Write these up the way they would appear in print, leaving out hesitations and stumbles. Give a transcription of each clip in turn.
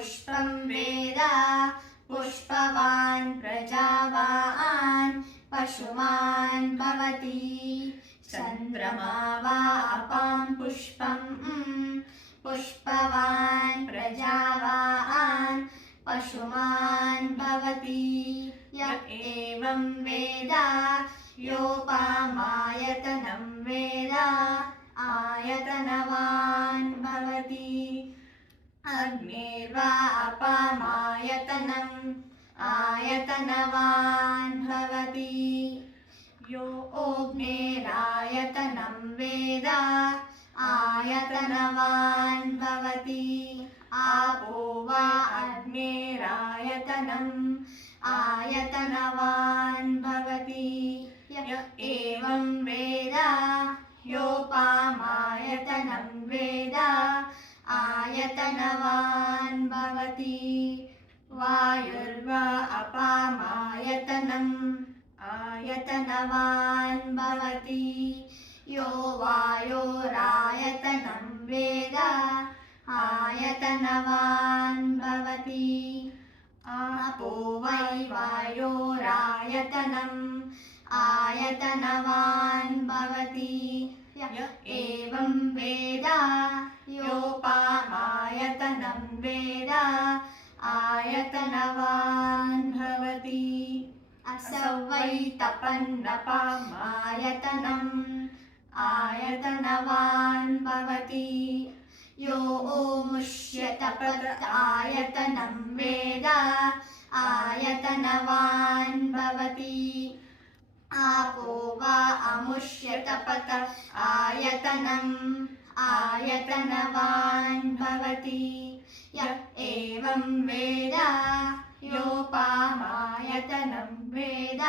पुष्पं वेद पुष्पवान् प्रजावान् पशुमान् भवति चन्द्रमा वा अपां पुष्पं पुष्पवान् प्रजावान् पशुमान् भवति य एवं वेद योपामायतनं वेद आयतनवान् भवति अग्निर्वा अपामायतनम् आयतनवान् भवति यो अग्निरायतनं वेद आयतनवान् भवति आपो वा अग्निरायतनम् आयतनवान् भवति य एवं वेद योपामायतनं वेद आयतनवान् भवति वायुर्वा अपामायतनम् आयतनवान् भवति यो वायोरायतनं वेद आयतनवान् भवति आपो वै वायोरायतनम् आयतनवान् भवति य एवं वेद योपामायतनं वेद आयतनवान् भवति असौ वै तपन्नपामायतनम् आयतनवान् भवति यो मुष्य तपत आयतनं वेद आयतनवान् भवति आपो वा अमुष्य तपत आयतनम् आयतनवान् भवति य एवं वेद योपामायतनं वेद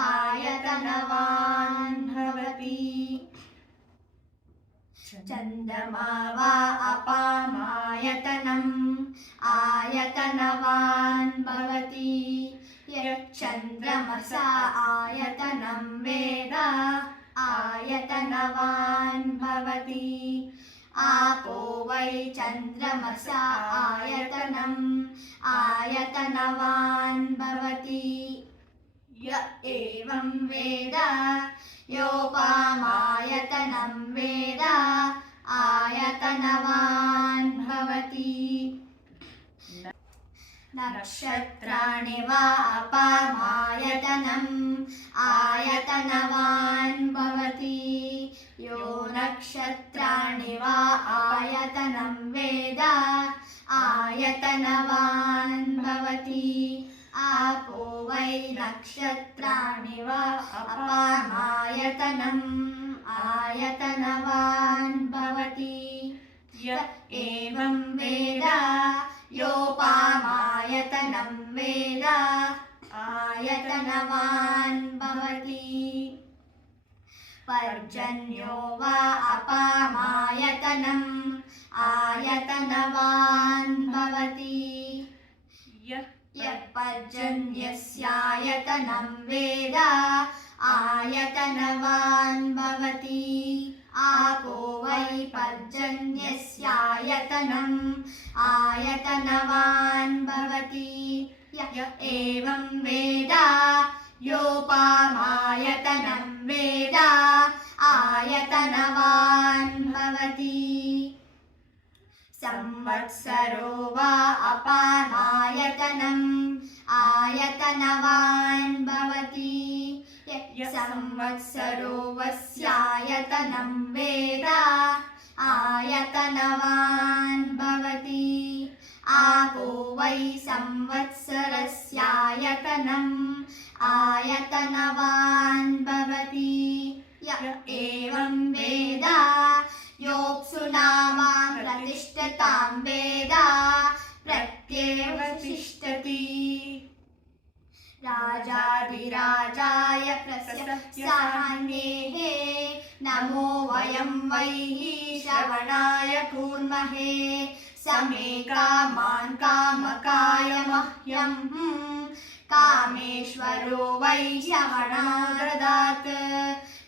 आयतनवान् भवति चन्द्रमा वा अपामायतनम् आयतनवान् भवति यच्चन्द्रमसा आयतनं वेद आयतनवान् भवति आपो वै चन्द्रमसा आयतनम् आयतनवान् भवति य एवं वेद योपामायतनं वेद आयतनवान् भवति नक्षत्राणि वा अपामायतनम् आयतनवान् भवति यो नक्षत्राणि वा आयतनं वेद आयतनवान् भवति आपो वै नक्षत्राणि वा अपामायतनम् आयतनवान् भवति य एवं वेद योपामायतनं वेद आयतनवान् भवति पर्जन्यो वा अपामायतनम् आयतनवान् भवति पर्जन्यस्यायतनं वेद आयतनवान् भवति आपो वै पर्जन्यस्यायतनम् आयतनवान् भवति य एवं वेद योपामायतनं वेद आयतनवान् भवति संवत्सरो वा अपामायतनम् आयतनवान् भवति संवत्सरो वस्यायतनं वेद आयतनवान् भवति आपो वै संवत्सरस्यायतनम् आयतनवान् भवति य एवं वेद योऽप्सु नामां प्रतिष्ठतां वेद प्रत्येव तिष्ठति राजाधिराजाय प्रसस्यान्येः नमो वयं वै श्रवणाय कुर्महे समे कामान् कामकाय मह्यं कामेश्वरो वै श्रवणा ददात्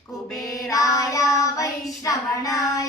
कुबेराय वै श्रवणाय